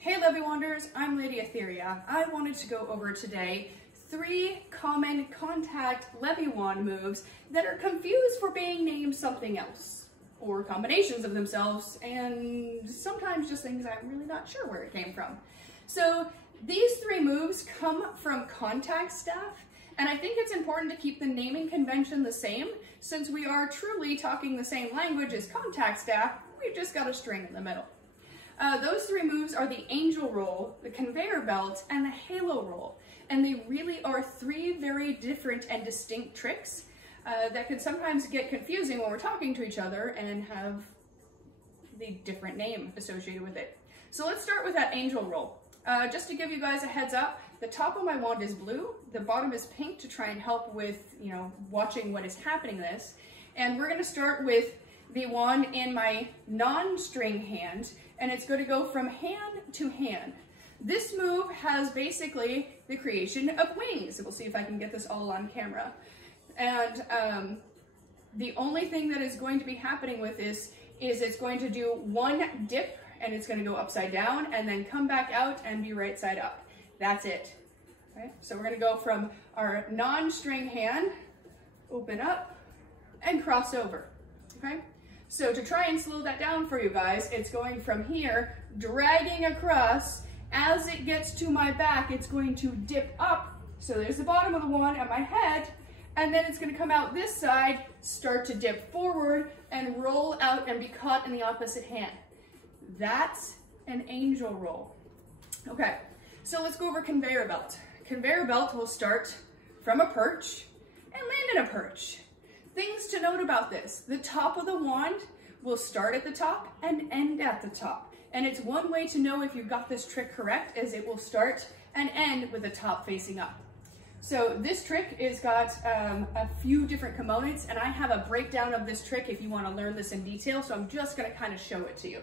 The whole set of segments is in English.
Hey Levy Wanderers, I'm Lady Etheria. I wanted to go over today 3 common contact Levy wand moves that are confused for being named something else, or combinations of themselves, and sometimes just things I'm really not sure where it came from. So these 3 moves come from contact staff, and I think it's important to keep the naming convention the same. Since we are truly talking the same language as contact staff, we've just got a string in the middle. Those 3 moves are the angel roll, the conveyor belt, and the halo roll. And they really are 3 very different and distinct tricks that can sometimes get confusing when we're talking to each other and have the different name associated with it. So let's start with that angel roll. Just to give you guys a heads up, the top of my wand is blue, the bottom is pink to try and help with, watching what is happening this. And we're gonna start with the wand in my non-string hand, and it's going to go from hand to hand. This move has basically the creation of wings. We'll see if I can get this all on camera. And the only thing that is going to be happening with this is it's going to do 1 dip, and it's going to go upside down, and then come back out and be right side up. That's it. Okay? So we're going to go from our non-string hand, open up, and cross over. Okay? So to try and slow that down for you guys, it's going from here, dragging across. As it gets to my back, it's going to dip up. So there's the bottom of the wand at my head, and then it's going to come out this side, start to dip forward, and roll out and be caught in the opposite hand. That's an angel roll. Okay, so let's go over conveyor belt. Conveyor belt will start from a perch and land in a perch. Things to note about this: the top of the wand will start at the top and end at the top. And it's one way to know if you've got this trick correct, is it will start and end with the top facing up. So this trick is got a few different components, and I have a breakdown of this trick if you want to learn this in detail, so I'm just going to kind of show it to you,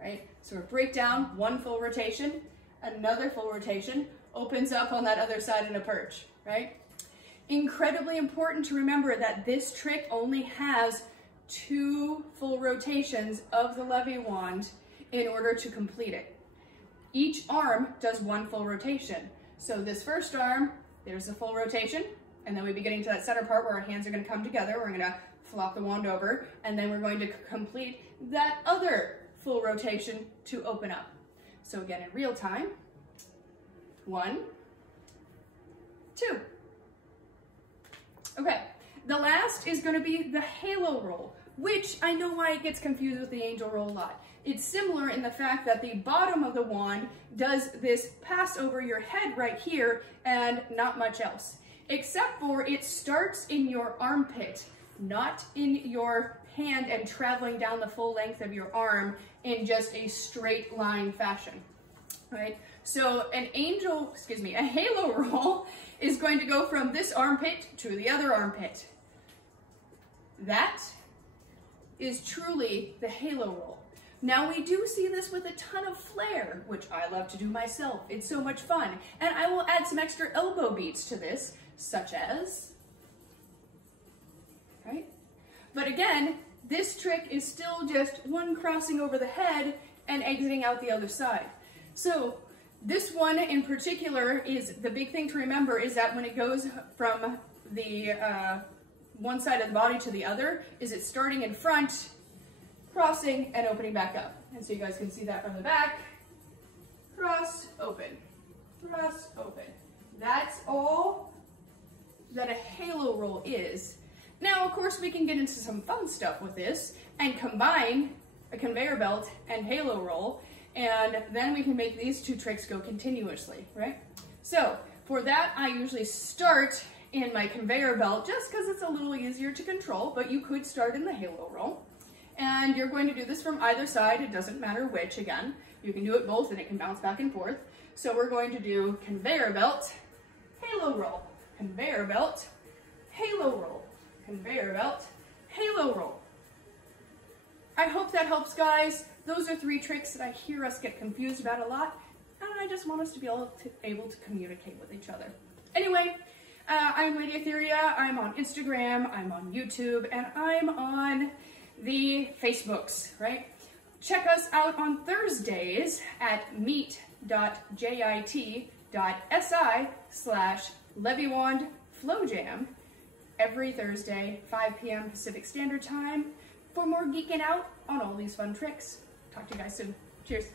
right? So a breakdown, 1 full rotation, another full rotation, opens up on that other side in a perch, right? Incredibly important to remember that this trick only has 2 full rotations of the Levy wand in order to complete it. Each arm does 1 full rotation. So this first arm, there's a full rotation, and then we'll be getting to that center part where our hands are going to come together. We're going to flop the wand over, and then we're going to complete that other full rotation to open up. So again, in real time, 1, 2. Okay, the last is going to be the halo roll, which I know why it gets confused with the angel roll a lot. It's similar in the fact that the bottom of the wand does this pass over your head right here and not much else, except for it starts in your armpit, not in your hand and traveling down the full length of your arm in just a straight line fashion, right? So a halo roll is going to go from this armpit to the other armpit. That is truly the halo roll. Now we do see this with a ton of flair, which I love to do myself. It's so much fun. And I will add some extra elbow beats to this, such as, right? But again, this trick is still just 1 crossing over the head and exiting out the other side. So this one in particular is the big thing to remember, is that when it goes from the one side of the body to the other, is it's starting in front, crossing, and opening back up. And so you guys can see that from the back. Cross, open, cross, open. That's all that a halo roll is. Now, of course, we can get into some fun stuff with this and combine a conveyor belt and halo roll, and then we can make these 2 tricks go continuously, right? So for that, I usually start in my conveyor belt just because it's a little easier to control, but you could start in the halo roll. And you're going to do this from either side. It doesn't matter which, again. You can do it both and it can bounce back and forth. So we're going to do conveyor belt, halo roll, conveyor belt, halo roll, conveyor belt, halo roll. I hope that helps, guys. Those are 3 tricks that I hear us get confused about a lot, and I just want us to be able to communicate with each other. Anyway, I'm Lady Etheria. I'm on Instagram, I'm on YouTube, and I'm on the Facebooks, right? check us out on Thursdays at meet.jit.si/LeviWandFlowJam every Thursday, 5 p.m. Pacific Standard Time for more geeking out on all these fun tricks. Talk to you guys soon. Cheers.